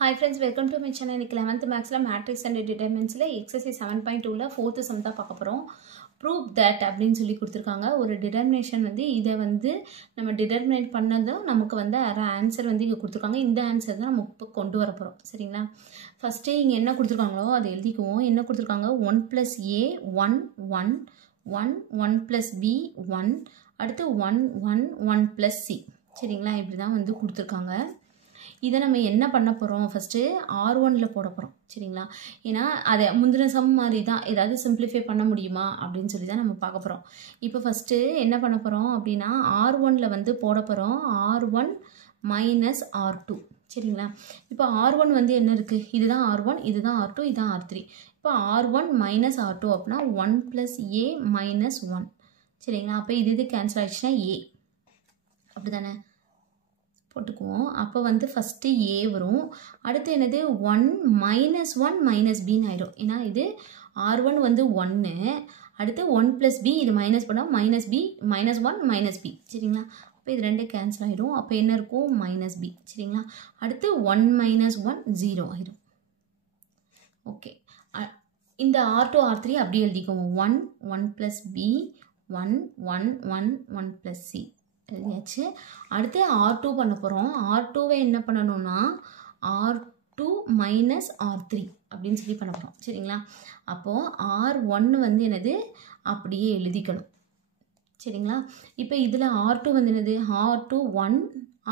Hi friends, welcome to my channel. In 11th Max Matrix and Determinants exercise 7.2 4th sum தான் பார்க்க போறோம். Prove that அப்படினு சொல்லி கொடுத்திருக்காங்க. ஒரு டிட்டர்மினேஷன் வந்து இத வந்து நம்ம டிட்டர்மினேட் பண்ணது நமக்கு வந்து ஆன்சர் வந்து இங்க கொடுத்திருக்காங்க. இந்த ஆன்சர் தான் நம்ம கொண்டு வர போறோம். சரிங்களா? ஃபர்ஸ்ட் இங்க என்ன கொடுத்திருக்காங்களோ அதை எழுதிக்குவோம். என்ன கொடுத்திருக்காங்க? 1 + a 1 1 1 1 + b 1 அடுத்து 1 1 1 + c. சரிங்களா? இப்படி தான் வந்து கொடுத்திருக்காங்க. இதை நம்ம என்ன பண்ண போகிறோம்? ஃபஸ்ட்டு R1ல போட போகிறோம். சரிங்களா? ஏன்னா அதை முந்தின சம் மாதிரி தான் ஏதாவது சிம்பிளிஃபை பண்ண முடியுமா அப்படின்னு சொல்லி தான் நம்ம பார்க்க போகிறோம். இப்போ ஃபஸ்ட்டு என்ன பண்ண போகிறோம் அப்படின்னா R1ல வந்து போட போகிறோம். R1 - R2. சரிங்களா? இப்போ R1 வந்து என்ன இருக்குது? இதுதான் R1, இதுதான் R2, இதுதான் R3. இப்போ R1 - R2 அப்படின்னா 1 + a - 1. சரிங்களா? அப்போ இது கேன்சல் ஆகிடுச்சுன்னா a அப்படி தானே போட்டுக்குவோம். அப்போ வந்து ஃபஸ்ட்டு a வரும். அடுத்து என்னது? 1 - 1 - bன்னு ஆயிடும். ஏன்னா இது R1 வந்து 1, அடுத்து 1 + b, இது மைனஸ் பண்ணால் -b -1 - b. சரிங்களா? அப்போ இது ரெண்டு கேன்சல் ஆகிடும். அப்போ என்ன இருக்கும்? -b. சரிங்களா? அடுத்து 1 - 1 0 ஆயிடும். ஓகே, இந்த R2 R3 அப்படியே எழுதிக்குவோம். 1 1 + b 1 1 1 1 + c எழுதியாச்சு. அடுத்து R2 பண்ண போகிறோம். R2வை என்ன பண்ணணும்னா R2 - R3 அப்படின்னு சொல்லி பண்ண போகிறோம். சரிங்களா? அப்போது R1 வந்து என்னது? அப்படியே எழுதிக்கணும். சரிங்களா? இப்போ இதில் R2 வந்து என்னது? R2 1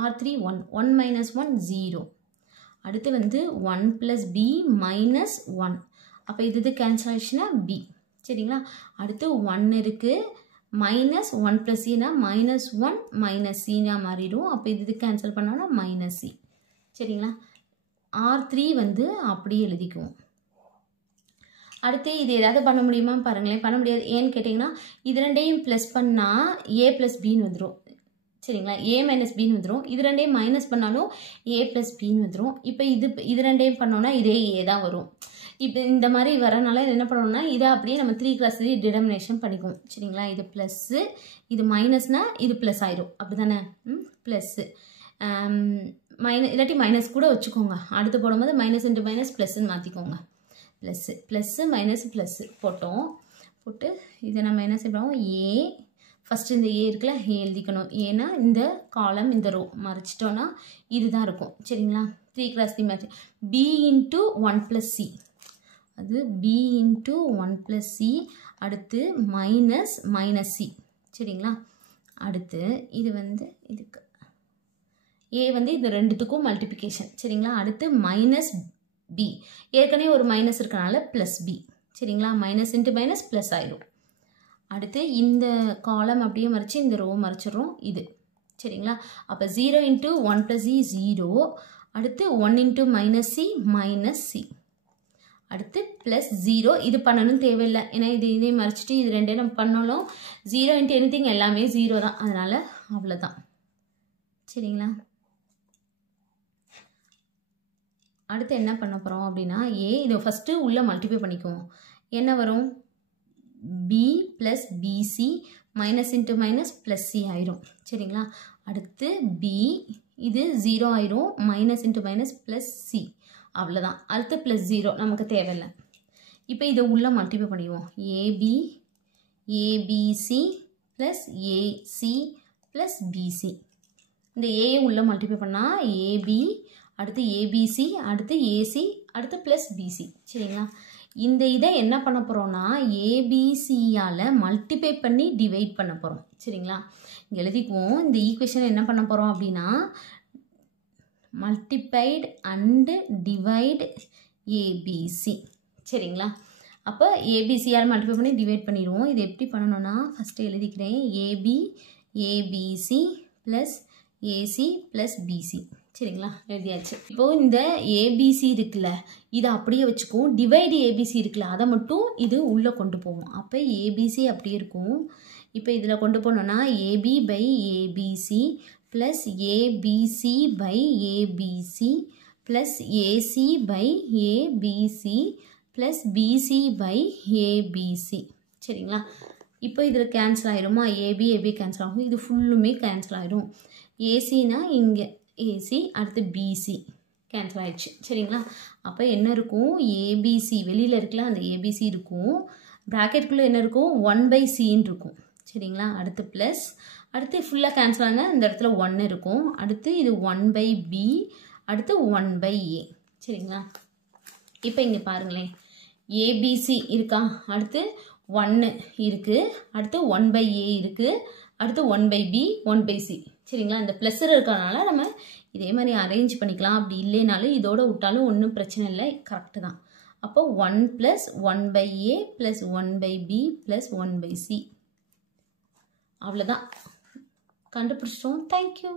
R3 1 1 - 1 0. அடுத்து வந்து 1 + b - 1. அப்போ இது கேன்சல் ஆகிடுச்சுன்னா b. சரிங்களா? அடுத்து 1 இருக்குது. -1 + c-னா -1 - c-னா மாறிடும். அப்போ இது கேன்சல் பண்ணோன்னா -c. சரிங்களா? R3 வந்து அப்படியே எழுதிக்குவோம். அடுத்து இது ஏதாவது பண்ண முடியுமா பாருங்களேன். பண்ண முடியாது. ஏன்னு கேட்டிங்கன்னா இது ரெண்டையும் ப்ளஸ் பண்ணால் a + bன்னு வந்துடும். சரிங்களா? a - bன்னு வந்துடும். இது ரெண்டையும் மைனஸ் பண்ணாலும் a + bன்னு வந்துடும். இப்போ இது ரெண்டையும் பண்ணோன்னா இதே a தான் வரும். இப்போ இந்த மாதிரி வரனால என்ன பண்ணணும்னா இதை அப்படியே நம்ம 3 × 3 டிட்டர்மினேஷன் பண்ணிக்குவோம். சரிங்களா? இது ப்ளஸ்ஸு, இது மைனஸ்னால் இது ப்ளஸ் ஆயிடும். அப்படி தானே? ப்ளஸ்ஸு இல்லாட்டி மைனஸ் கூட வச்சுக்கோங்க. அடுத்து போடும்போது -× -+ன்னு மாற்றிக்கோங்க. ப்ளஸ்ஸு மைனஸ் ப்ளஸ்ஸு போட்டோம். போட்டு இதை நம்ம என்ன செய்வோம்? a ஃபஸ்ட்டு இந்த a இருக்குல்ல, a எழுதிக்கணும். ஏன்னா இந்த காலம் இந்த ரோ மறைச்சிட்டோன்னா இதுதான் இருக்கும். சரிங்களா? 3 × 3 மேட்ச் b × 1 + c. அது b × 1 + c. அடுத்து -c. சரிங்களா? அடுத்து இது வந்து இதுக்கு a வந்து இது ரெண்டுத்துக்கும் மல்டிப்ளிகேஷன். சரிங்களா? அடுத்து -b. ஏற்கனவே ஒரு மைனஸ் இருக்கனால +b. சரிங்களா? -× ப்ளஸ் ஆயிடும். அடுத்து இந்த காலம் அப்படியே மறைச்சி இந்த ரோ மறைச்சிடுறோம். இது சரிங்களா? அப்போ 0 × 1 + c 0. அடுத்து 1 × -c -c. அடுத்து +0. இது பண்ணணும் தேவையில்லை. ஏன்னா இதே மறைச்சிட்டு இது ரெண்டே நம்ம பண்ணாலும் 0 × anything எல்லாமே 0 தான். அதனால் அவ்வளோதான். சரிங்களா? அடுத்து என்ன பண்ண போகிறோம் அப்படின்னா இதை ஃபஸ்ட்டு உள்ளே மல்டிப்ளை பண்ணிக்குவோம். என்ன வரும்? b + bc -× +c ஆயிரும். சரிங்களா? அடுத்து b இது 0 ஆயிரும். -× +c அவ்வளோதான். அடுத்து +0 நமக்கு தேவையில்லை. இப்போ இதை உள்ளே மல்டிப்ளை பண்ணிடுவோம். ab abc + ac + bc. இந்த a உள்ளே மல்டிப்ளை பண்ணால் ab, அடுத்து abc, அடுத்து ac, அடுத்து +bc. சரிங்களா? இந்த இதை என்ன பண்ண போகிறோம்னா abcயால் மல்டிப்ளை பண்ணி டிவைட் பண்ண போகிறோம். சரிங்களா? இங்கே எழுதிக்குவோம். இந்த ஈக்குவேஷனை என்ன பண்ண போகிறோம் அப்படின்னா மல்டிப்ளைட் அண்டு டிவைட் abc. சரிங்களா? அப்போ abcயால் மல்டிப்ளை பண்ணி டிவைட் பண்ணிடுவோம். இது எப்படி பண்ணணும்னா ஃபஸ்ட்டு எழுதிக்கிறேன். ab abc + ac + bc. சரிங்களா? எழுதியாச்சு. இப்போது இந்த abc இருக்குல்ல, இதை அப்படியே வச்சுக்குவோம். டிவைடு abc இருக்குல்ல, அதை மட்டும் இது உள்ளே கொண்டு போவோம். அப்போ abc அப்படியே இருக்கும். இப்போ இதில் கொண்டு போனோன்னா ab/abc + abc/abc + ac/abc + bc/abc. சரிங்களா? இப்போ இதில் கேன்சல் ஆயிருமா? ab கேன்சல் ஆகும். இது ஃபுல்லுமே கேன்சல் ஆயிரும். ஏசினா இங்கே AC, அடுத்து BC கேன்சல் ஆயிடுச்சு சரிங்களா. அப்போ என்ன இருக்கும், ஏபிசி வெளியில் இருக்கலாம், அந்த ஏபிசி இருக்கும், ப்ராக்கெட்டுக்குள்ளே என்ன இருக்கும் 1/cன்னு இருக்கும் சரிங்களா. அடுத்து ப்ளஸ், அடுத்து ஃபுல்லாக கேன்சல் ஆனால் இந்த இடத்துல 1 இருக்கும், அடுத்து இது 1/b, அடுத்து 1/a சரிங்களா. இப்போ இங்கே பாருங்களேன், ஏபிசி இருக்கா, அடுத்து 1 இருக்குது, அடுத்து 1/a இருக்குது, அடுத்து 1/b 1/c சரிங்களா. இந்த ப்ளஸ் இருக்கிறதுனால நம்ம இதே மாதிரி அரேஞ்ச் பண்ணிக்கலாம். அப்படி இல்லைனாலும் இதோட விட்டாலும் ஒன்றும் பிரச்சனை இல்லை, கரெக்டு தான். அப்போ 1 + 1/a + 1/b + 1/c அவ்வளோதான், கண்டுபிடிச்சிட்டோம். தேங்க்யூ.